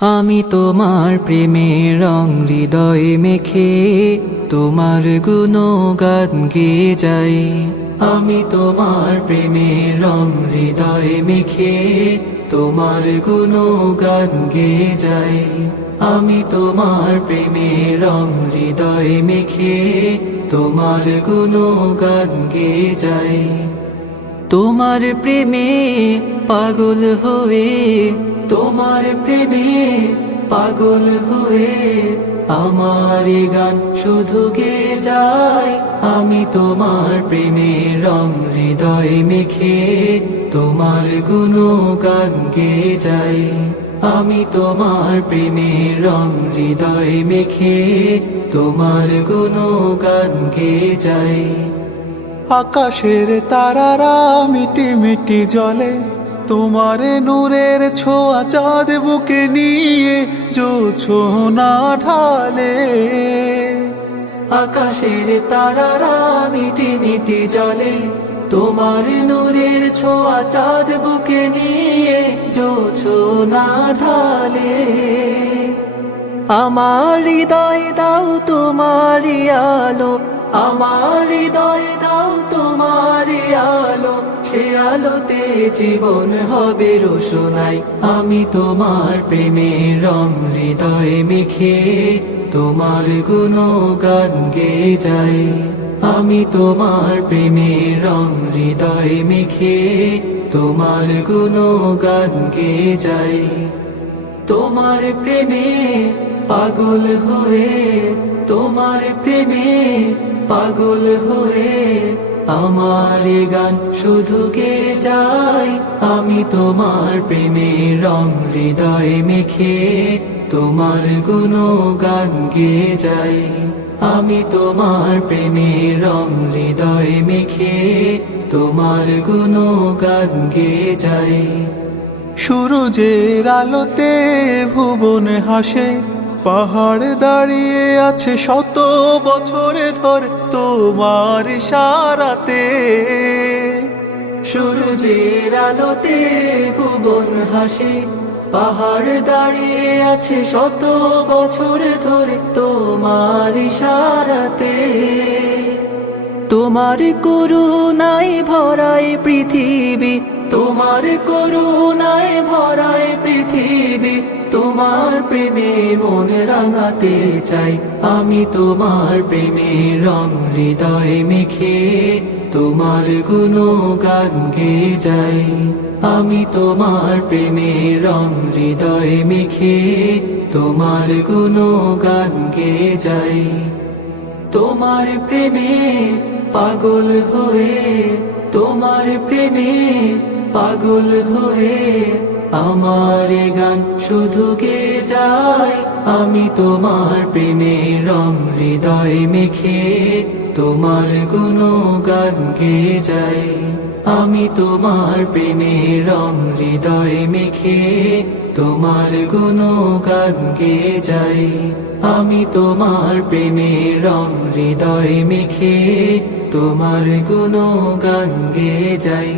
আমি তোমার প্রেমের রং হৃদয়ে মেখে তোমার গুণগান গেয়ে যাই। আমি তোমার প্রেমের রং হৃদয়ে মেখে তোমার গুণগান গেয়ে যাই। আমি তোমার প্রেমের রং হৃদয়ে মেখে তোমার গুণগান গেয়ে যাই। তোমার প্রেমে পাগল হয়ে, তোমার প্রেমে পাগল হয়ে আমার গান শুধু গেয়ে যায়। আমি তোমার প্রেমের রং হৃদয়ে মেখে তোমার গুণগান গেয়ে যাই। আমি তোমার প্রেমের রং হৃদয়ে মেখে তোমার গুণগান গেয়ে যাই। আকাশের তারারা মিটি মিটি জ্বলে, তোমার নূরের ছোঁয়া চাঁদ বুকে নিয়ে জোছনা ঢালে। আকাশের তারারা মিটি মিটি জ্বলে, তোমার নূরের ছোঁয়া চাঁদ বুকে নিয়ে জোছনা ঢালে। আমার হৃদয় দাও তোমারই আলো, আমার হৃদয় দাও তোমারই আলো, সে আলোতে জীবন হবে রোশনাই। আমি তোমার প্রেমের রং হৃদয়ে মেখে তোমার গুণগান গেয়ে যাই। আমি তোমার প্রেমের রং হৃদয়ে মেখে তোমার গুণগান গেয়ে যাই। তোমার প্রেমে পাগল হয়ে, তোমার প্রেমে পাগল হয়ে আমার গান শুধু গেয়ে যাই। আমি তোমার প্রেমের রং হৃদয়ে মেখে তোমার গুণগান গেয়ে যাই। আমি তোমার প্রেমের রং হৃদয়ে মেখে তোমার গুণগান গেয়ে যাই। সূরজের আলোতে ভুবন হাসে, পাহাড় দাঁড়িয়ে আছে শত বছরে ধরে তোমার ইশারাতে। সূরজের আলোতে ভুবন হাসে, পাহাড় দাঁড়িয়ে আছে শত বছর ধরে তোমার ইশারাতে। তোমার করুণায় ভরায় পৃথিবী, তোমার করুণায় ভরায় পৃথিবী, তোমার প্রেমে মন রাঙাতে চাই। আমি তোমার প্রেমের রং হৃদয়ে মেখে তোমার গুণগান গেয়ে যাই। আমি তোমার প্রেমের রং হৃদয়ে মেখে তোমার গুণগান গেয়ে যাই। তোমার প্রেমে পাগল হয়ে, তোমার প্রেমে পাগল হয়ে আমার গান শুধু গেয়ে যাই। আমি তোমার প্রেমের রং হৃদয়ে মেখে তোমার গুণগান গেয়ে যাই। আমি তোমার প্রেমের রং হৃদয়ে মেখে তোমার গুণগান গেয়ে যাই। আমি তোমার প্রেমের রং হৃদয়ে মেখে তোমার গুণগান গেয়ে যাই।